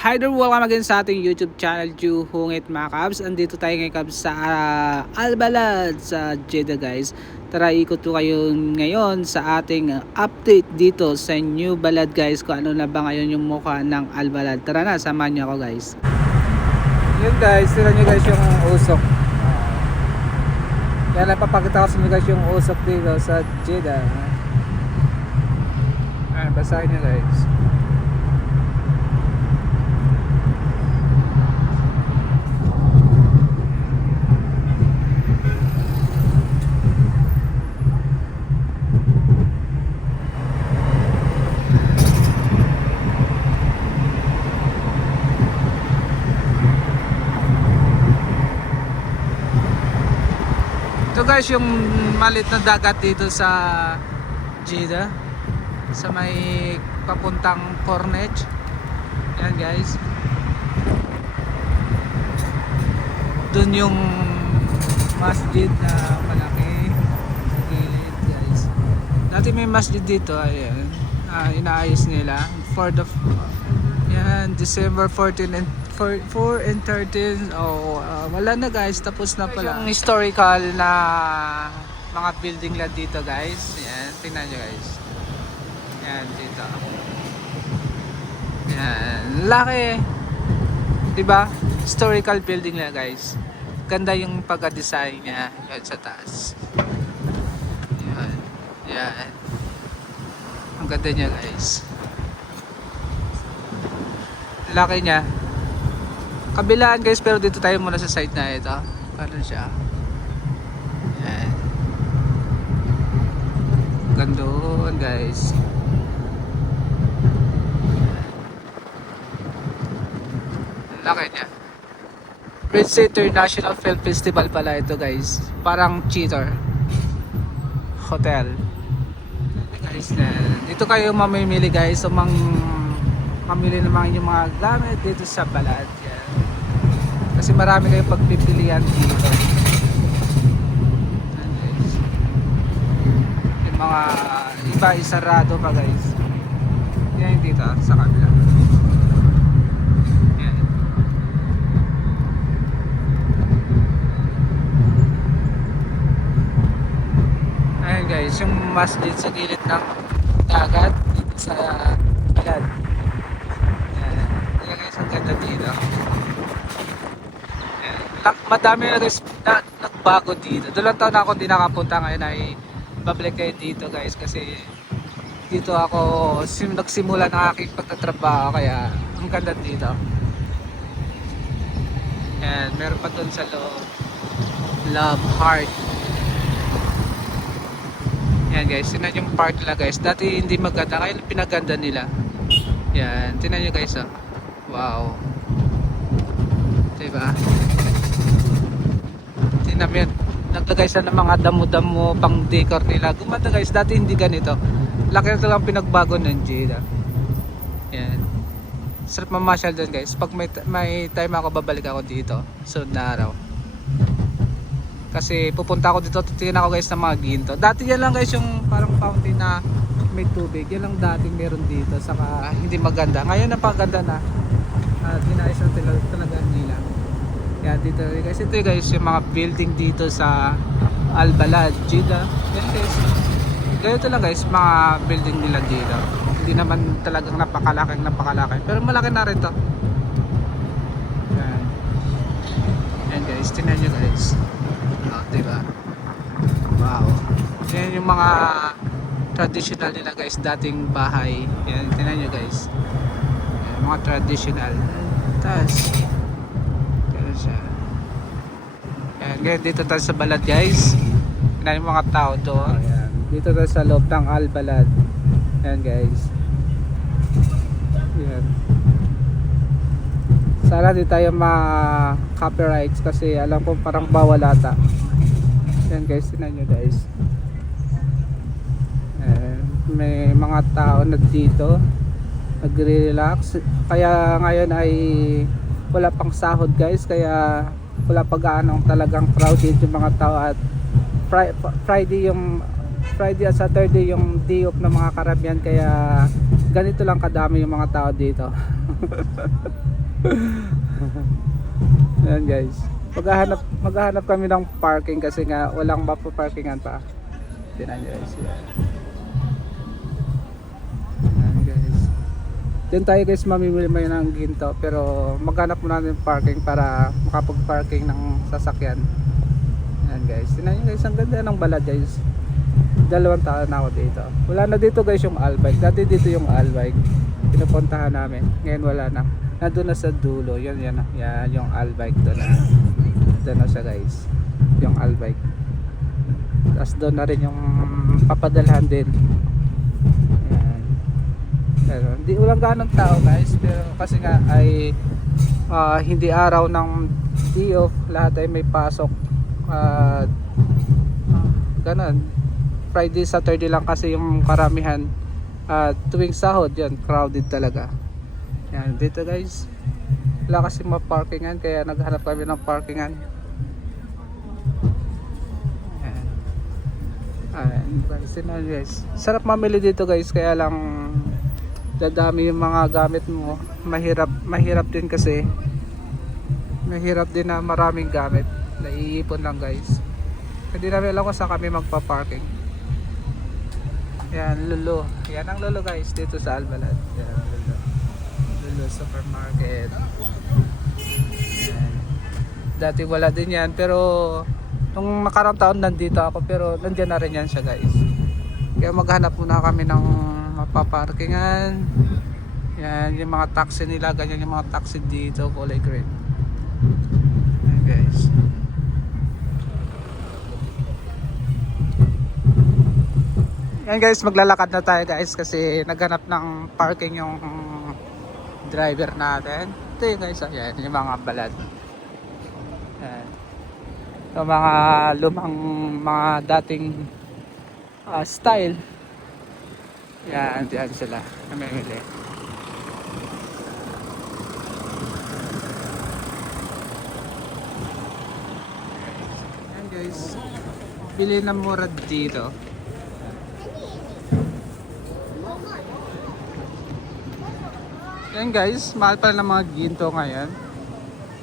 Hi there, welcome again sa ating YouTube channel, Juhungit mga kabs. Andito tayo ngayon kabs sa Albalad sa Jeddah guys. Tara, ikot ko kayo ngayon sa ating update dito sa New Balad guys. Kung ano na ba ngayon yung mukha ng Albalad. Tara na, samahan niyo ako guys. Yun guys, tira nyo guys yung usok. Kaya napapakita ko sa inyo guys yung usok dito sa Jeddah. Ayan, basahin nyo guys. Ito guys yung malit na dagat dito sa Jeddah, sa may papuntang Corniche. Yan guys, dun yung masjid na malaki sa gilid guys. Dati may masjid dito, ayan, inaayos nila for the yan, December 14 and 4 and 13. Wala na guys, tapos na pala. Yung historical na mga building lang dito guys. Yan, tingnan nyo guys. Yan, dito. Yan, laki. Diba? Historical building lang guys. Ganda yung pagka-design niya. Yan sa taas. Yan. Yan. Ang ganda niya guys. Laki niya. Kabilaan guys, pero dito tayo muna sa side na ito. Ano siya? Yan. Gandun guys. Laki niya. Red Sea International Film Festival pala ito guys. Parang Cheater Hotel guys. Dito kayo mamimili guys. So mamili naman yung mga gamit dito sa Balad. Yan. Kasi marami kayong pagpipilian dito. Yan guys. Yung mga iba isarado pa guys. Yan dito sa kabila. Yan. Ayan guys, yung masjid sa gilid ng dagat dito sa Balad. Ang ganda dito. Madami na nagbago dito. Dalawang taon na ako hindi nakapunta, ngayon ay babalik kayo dito guys, kasi dito ako nagsimula ng aking pagtatrabaho, kaya ang ganda dito. And meron pa dun sa loob, Love Heart. Yan guys, tinan yung park nila guys. Dati hindi maganda, kaya pinaganda nila. Yan, tinan nyo guys. Wow. Diba? Tingnan mo yan. Naglagay sila ng mga damo-damo pang decor nila. Gumanda guys. Dati hindi ganito. Laki na ito lang pinagbago ng Jeddah. Yan. Sarap mamasyal dun guys. Pag may time ako, babalik ako dito. Sunod na araw. Kasi pupunta ako dito. Titignan ako guys ng mga ginto. Dati yan lang guys yung parang fountain na may tubig. Yan lang dati meron dito. Saka hindi maganda. Ngayon napaganda na. Ginayos na talaga nila. Yan dito guys, ito guys yung mga building dito sa Albalad, Jeddah. Yan guys, ganito lang guys mga building nila dito. Hindi naman talagang napakalaki, pero malaki na rin to. Yan, yan guys, tingnan nyo guys. Diba? Wow. Yan yung mga traditional nila guys, dating bahay. Yan, tingnan nyo guys, mga traditional. Tapos gano'n siya. Ayan, ganyan dito tayo sa Balad guys. Yan yung mga tao doon. Ayan. Dito tayo sa loob ng Albalad. Ayan guys. Ayan. Sana di tayo ma-copyrights kasi alam ko parang bawal ata. Ayan guys, tinan nyo guys. Ayan. May mga tao na dito nagre-relax, kaya ngayon ay wala pang sahod guys, kaya wala pag-aanong talagang crowded yung mga tao. At Friday at Saturday yung day off ng mga karamihan, kaya ganito lang kadami yung mga tao dito. Ayan guys. Maghahanap kami ng parking kasi nga walang mapaparkingan pa. Tingnan nyo guys. Ayan guys. Diyan tayo guys mamimili ng ginto pero maghanap muna ng parking para makapag-parking ng sasakyan. Ayan guys. Tingnan nyo guys, ang ganda ng balad guys. 2 taon na ako dito. Wala na dito guys yung Albike. Dati dito yung Albike. Pinupuntahan namin. Ngayon wala na. Nandun na sa dulo. Yan yung Albike doon na. Doon na siya guys. Yung Albike. Tapos doon na rin yung papadalhan din. Ayan. Pero hindi walang ganong tao guys. Pero kasi nga ay hindi araw ng day-off. Lahat ay may pasok. Ganon. Friday, Saturday lang kasi yung karamihan. Tuwing sahod yan, crowded talaga. Yan, dito guys. Wala kasi maparkingan kaya naghanap kami ng parkingan. Yan. Ayan guys, sarap mamili dito guys, kaya lang dadami yung mga gamit mo. Mahirap din kasi. Mahirap din na maraming gamit. Naiipon lang guys. Hindi namin alam kung saan kami magpa-parking. Yan, Lulu. Yan ang Lulu guys dito sa Albalad. Yan, Lulu. Lulu Supermarket. Yan. Dati wala din yan pero nung nakarang taon nandito ako pero nandiyan na rin yan siya guys. Kaya maghanap muna kami ng mapaparkingan. Yan, yung mga taxi nila, ganyan yung mga taxi dito, kulay green. Yan guys. Yan guys, maglalakad na tayo guys kasi naghanap ng parking yung driver natin. Ito yun guys, ayan, yung mga balad. Ayan. Yung mga lumang mga dating style. Yan, diyan sila namimili. Yan guys, bili ng mura dito. Yan guys, mahal pala ng mga ginto ngayon.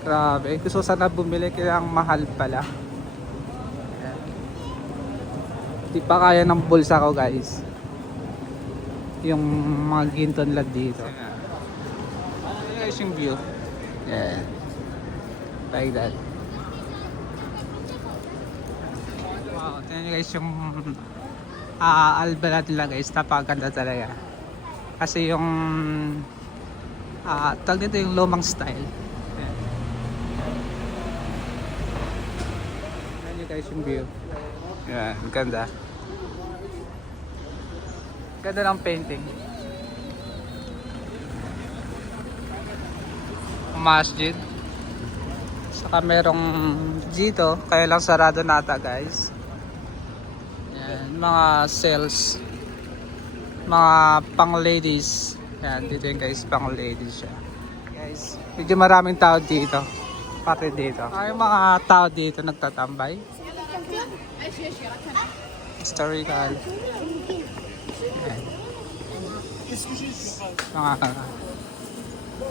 Grabe, gusto sana bumili kaya ang mahal pala. Ayan. Di pa kaya ng bulsa ko guys. Yung mga ginto nila dito. Ayan guys yung view. Yeah. Like that. Wow, tingnan nyo guys yung Albalad nila guys, napakaganda talaga. Kasi yung tag nito yung lumang style. Ayan nyo guys yung view. Yan, ganda. Ganda ng painting. Masjid. Saka merong dito, kaya lang sarado nata guys. Yan, mga sales. Mga pang ladies. Yan, dito yung guys, pang ladies siya. Guys, medyo maraming tao dito. Pati dito. Yung mga tao dito nagtatambay. Historical. Yan. Mga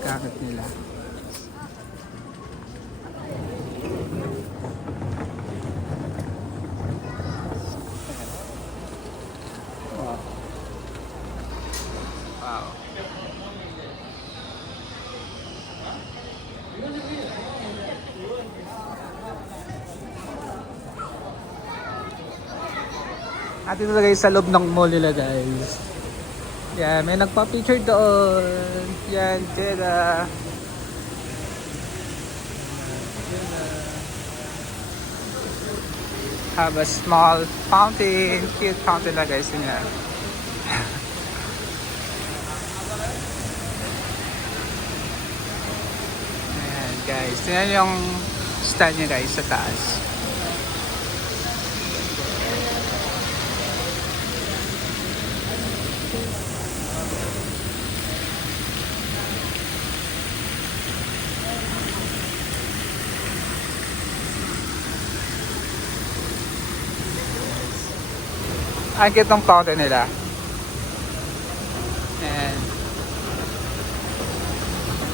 gamit nila. Wow. At dito guys sa loob ng mall nila guys. Yan, may nagpa-picture doon. Yan, Jeddah. Have a small fountain. Cute fountain na guys. Yan. Ayan guys. Yan yung stand niya guys sa taas. Ang cute ng fountain nila. And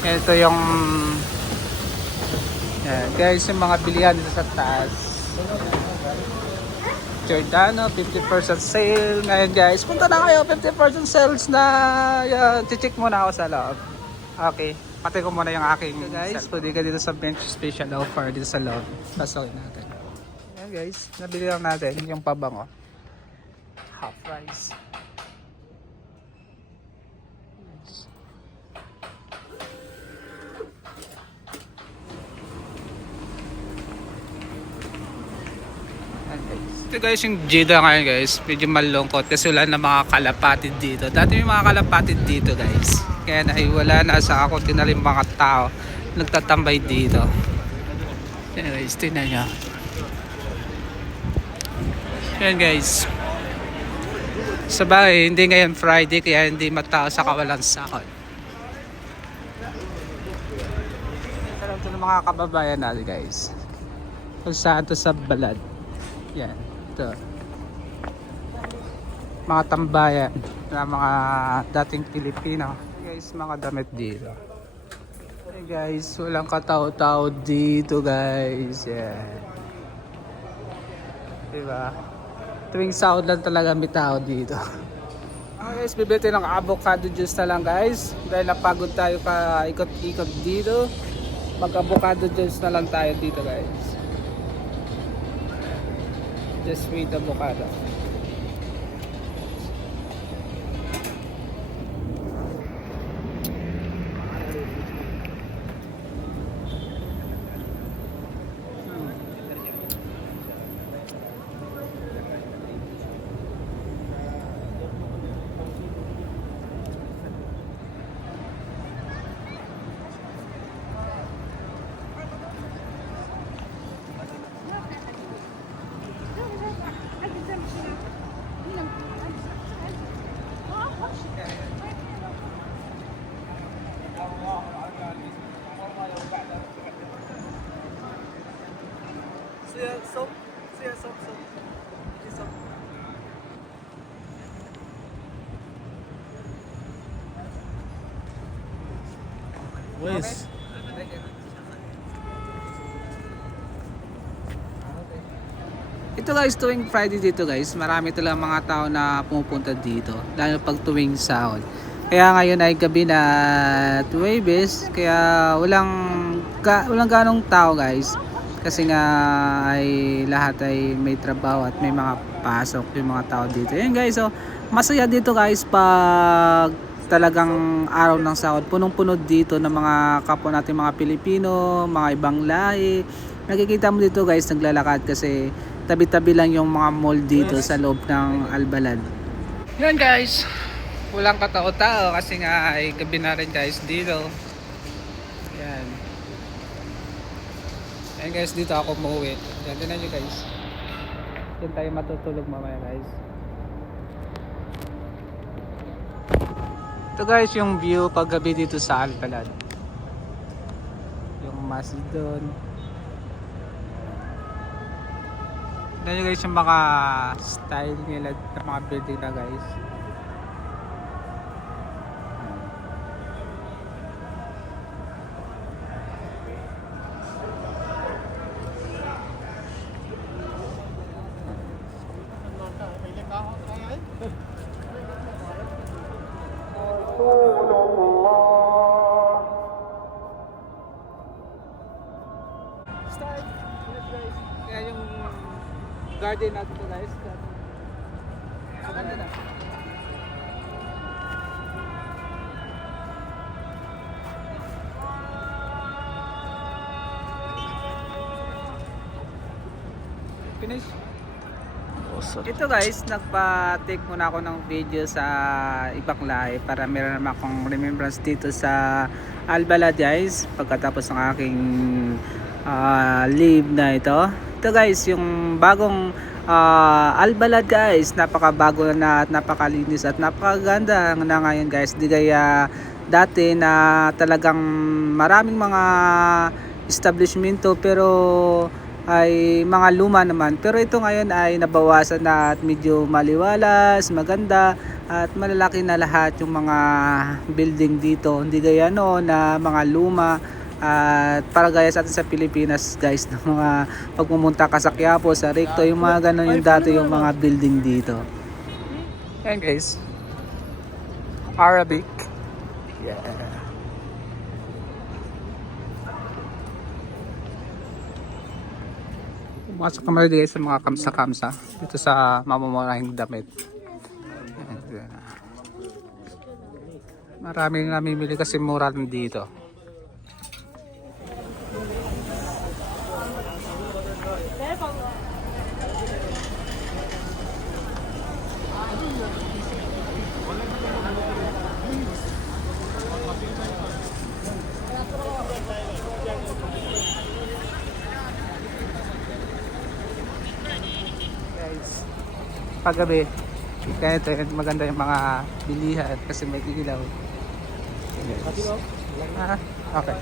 Ito yung yan, guys, yung mga bilihan dito sa taas. Giordano, 50% sale. Ngayon guys, punta na kayo, 50% sales na. Yan, titik muna ako sa loob. Okay, pati ko muna yung aking guys. Pwede ka dito sa bench special offer dito sa loob. Pasokin natin. Yan guys, nabili lang natin yung pabango. Half price. Ito guys yung Jeddah ngayon guys, medyo malungkot kasi wala na mga kalapatid dito. Dati may mga kalapatid dito guys, kaya wala na sa ako tinalim mga tao nagtatambay dito. Yan guys, tingnan nyo. Yan guys, sabay hindi ngayon Friday kaya hindi matao sa kawalan sakot. Ito ng mga kababayan natin guys, kung saan to sa balad. Yan, ito mga tambayan na mga dating Pilipino guys, mga damit dito. Hey guys, walang katao-tao dito guys. Yan, diba? Tuwing sahod lang talaga may tao dito. Okay guys, bibili tayo ng avocado juice na lang guys, dahil napagod tayo pa ikot-ikot dito. Mag avocado juice na lang tayo dito guys. Just sweet avocado. Wes. Ito guys, tuwing Friday dito guys, marami talaga mga tao na pumupunta dito, lalo pag tuwing sahod. Kaya ngayon ay gabi na Huwebes, kaya walang ganong tao guys. Kasi nga ay lahat ay may trabaho at may mga pasok yung mga tao dito. Yan guys, so masaya dito guys pag talagang araw ng sahod. Punong-puno dito ng mga kapwa natin mga Pilipino, mga ibang lahi. Nakikita mo dito guys, naglalakad kasi tabi-tabi lang yung mga mall dito sa loob ng Albalad. Yan guys, walang katao-tao kasi nga ay gabi na rin guys dito. Yan. Yan guys, dito ako umuwi. Yan, tinan nyo guys. Yan tayo matutulog mamaya guys. Ito guys yung view paggabi dito sa Albalad. Yung masjid doon. Tignan nyo guys yung mga style nila ng mga building na guys. Kaya yung garden natin to guys. Maganda na. Finish. Ito guys, nagpa-take muna ako ng video sa ibang lahi para meron naman akong remembrance dito sa Albalad guys pagkatapos ng aking leave na ito. Ito guys, yung bagong Albalad guys, napakabago na at napakalinis at napakaganda na ngayon guys. Di gaya dati na talagang maraming mga establishmento pero ay mga luma naman. Pero ito ngayon ay nabawasan na at medyo maliwalas, maganda at malalaki na lahat yung mga building dito. Hindi gaya noon na mga luma at para gaya sa atin sa Pilipinas guys, ng mga pagpumunta ka sa Quiapo, sa Recto, yung mga ganun yung dati yung mga building dito. Ayan guys, Arabic. Yeah. Pumasok naman guys sa mga kamsa-kamsa dito sa mamamurahing damit. Ayan. Maraming namimili kasi mura dito. Paggabi kaya ito maganda yung mga bilihan kasi may ilaw. Okay.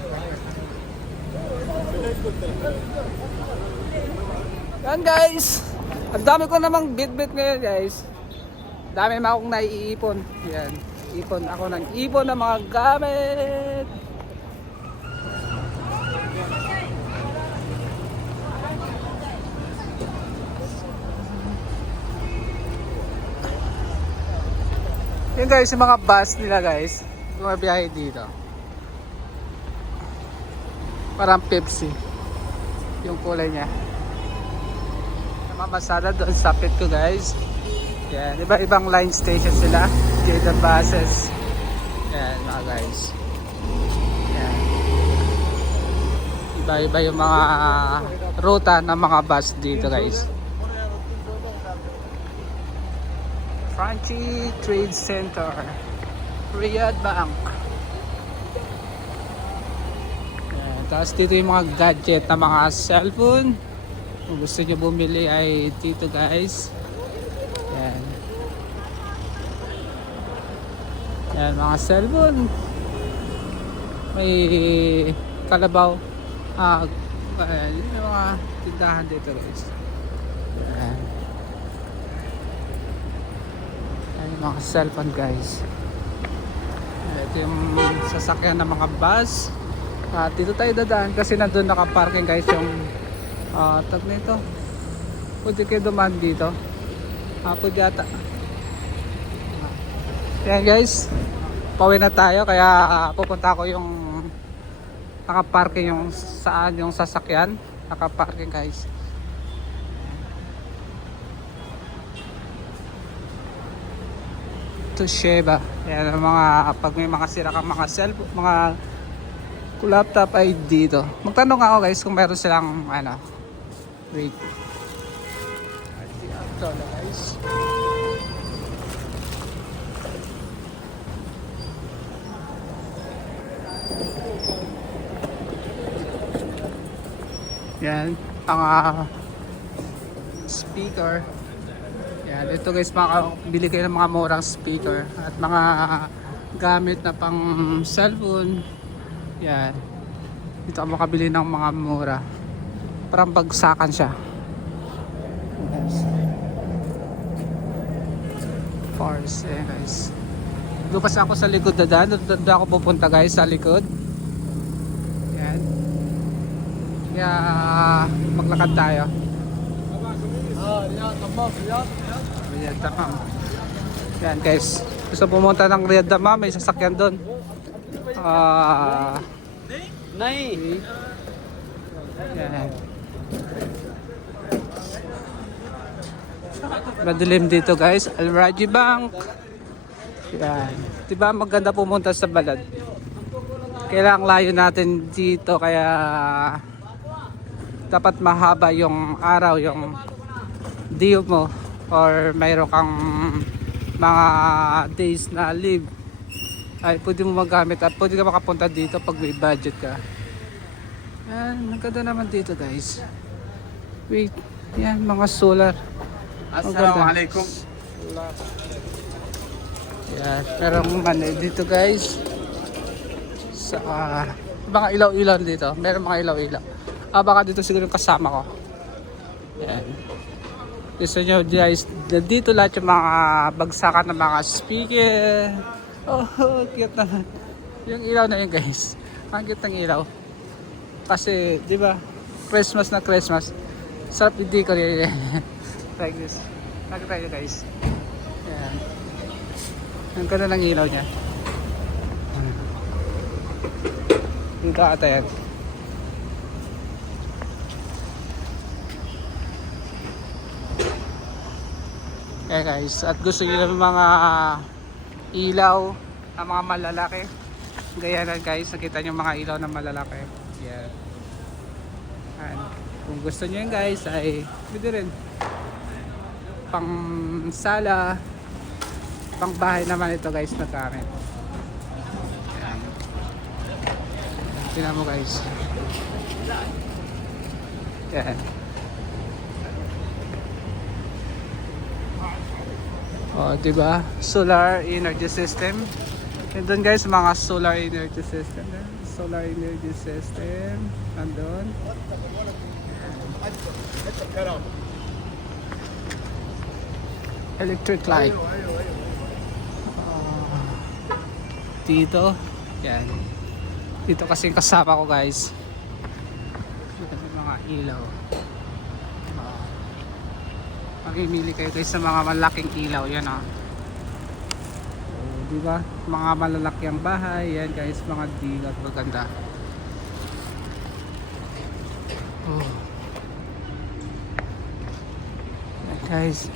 Yan guys, ang dami ko namang bit-bit ngayon guys. Dami naman akong naiipon. Yan, ipon ako ng ipon ng mga gamit. Yun guys, yung mga bus nila guys, bumabiyahe dito. Parang Pepsi yung kulay niya. Namamasada doon sa pit ko guys. Yan, iba-ibang line station sila. Jeddah buses. Yan mga guys. Yan. Iba-iba yung mga ruta ng mga bus dito guys. Franchi Trade Center, Riyadh Bank. Yan. Tapos dito yung mga gadget na mga cellphone. Kung gusto nyo bumili ay dito guys. Yan. Yan mga cellphone. May kalabaw. Yung mga tindahan dito guys. Yan. Mga cellphone guys. Ito yung sasakyan ng mga bus. Dito tayo dadaan kasi nandun nakaparking guys yung tag nito. Pwede kayo dumaan dito. Pwede yata. Yan guys, pauwi na tayo kaya pupunta ko yung nakaparking yung saan yung sasakyan. Nakaparking guys. Sheba. Yan ang mga pag may mga sira kang mga cellphone, mga laptop ay dito. Magtanong ako guys kung meron silang ano. Wait. Ito guys. Yan ang speaker. Yan, ito guys, makabili kayo ng mga murang speaker at mga gamit na pang cellphone. Yan. Dito ka makabili ng mga mura. Parang bagsakan siya. Yes. Force, guys. Lupas ako sa likod na daan. Doon ako pupunta guys sa likod. Yan. Kaya maglakad tayo. Riyadh Dammam. Yan guys, gusto pumunta ng Riyadh Dammam, may sasakyan doon. Yan. Madilim dito guys, Al Rajhi Bank. Yan. Diba maganda pumunta sa balad. Kailangan layo natin dito kaya dapat mahaba yung araw, yung diyo mo or mayroon kang mga days na leave ay pwede mo magamit at pwede ka makapunta dito pag may budget ka. Yan, maganda naman dito guys. Wait, yan mga solar. Assalamualaikum. Yan, merong manay dito guys. Sa mga ilaw-ilaw dito. Meron mga ilaw-ilaw. Baka dito siguro yung kasama ko. Yan. Gusto nyo guys, dito lahat yung mga bagsakan ng mga speaker. Oh, cute naman. Yung ilaw na yun guys. Ang cute ng ilaw. Kasi, di ba, Christmas na Christmas. Sarap i-decor yun. Like this. Nakita nyo guys. Yan. Ang ganda ng ilaw niya. Dito ata yan. Okay guys, at gusto nyo ng mga ilaw na mga malalaki. Gaya na guys, nakita nyo mga ilaw na malalaki. Yan. Yan. Kung gusto nyo yun guys, ay pwede rin. Pang sala, pang bahay naman ito guys na gamit. Yan. Tingnan mo guys. Yan. Oh, di ba? Solar energy system. And doon guys, mga solar energy system. Solar energy system. Andun. Electric light. Dito. Yan. Dito kasi kasama ko guys. Dito may mga ilaw. Mamimili kayo guys sa mga malaking ilaw. Yan diba? Mga malalaki ang bahay. Yan guys, mga dilat maganda. Yan guys,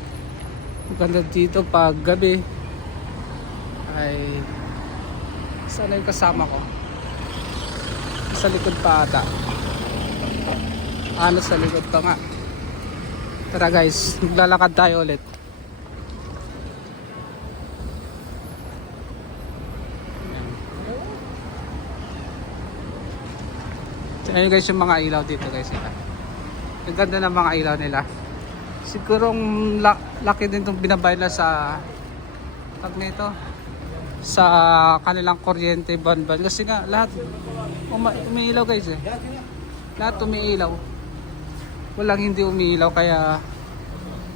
maganda dito pag gabi. Ay sana yung kasama ko sa likod pa ata. Ano sa likod pa nga. Tara guys, maglalakad tayo ulit. Ayun guys yung mga ilaw dito guys. Ang ganda ng mga ilaw nila. Sigurong laki din itong binabayad nila sa tag nito, sa kanilang kuryente ban-ban. Kasi nga lahat umiilaw guys eh. Lahat umiilaw. Walang hindi umiilaw kaya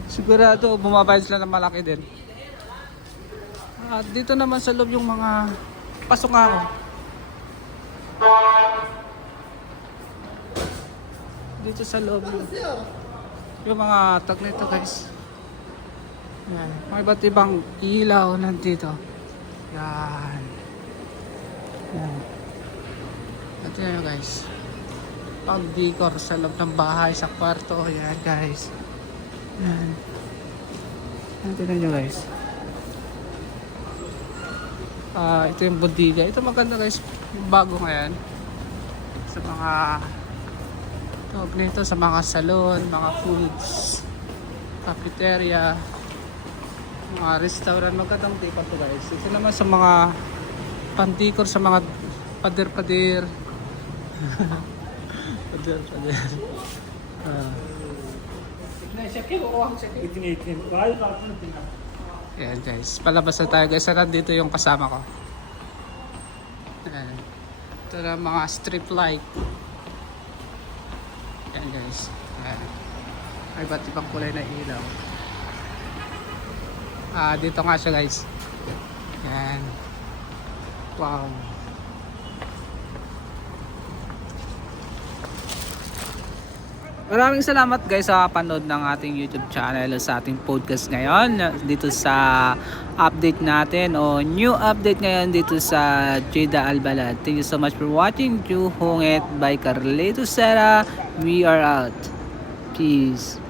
sigurado bumabayad sila ng malaki din. At dito naman sa loob yung mga pasok nga ako. Dito sa loob yung mga tag nito guys. Yan. May iba't ibang ilaw nandito. Yan. Yan. Ito yan guys. Pag-decor sa loob ng bahay, sa kwarto. Yan guys. Yan. Yan, tignan nyo guys. Ito yung bodega. Ito maganda guys. Bago ngayon. Sa mga tawag nito, sa mga salon, mga foods, cafeteria, mga restaurant. Magandang decor to guys. Ito naman sa mga pandikor, sa mga pader-pader. Pader-pader. Ayan guys, palabas na tayo guys. Nandito yung kasama ko. Ayan. Ito na mga strip light. Ayan guys. Ayan. Ay ba't ibang kulay na ilaw. Dito nga siya guys. Ayan. Wow. Maraming salamat guys sa panood ng ating YouTube channel, sa ating podcast ngayon dito sa update natin o new update ngayon dito sa Jeddah Albalad. Thank you so much for watching. Juhongit by Carleto Serra. We are out. Peace.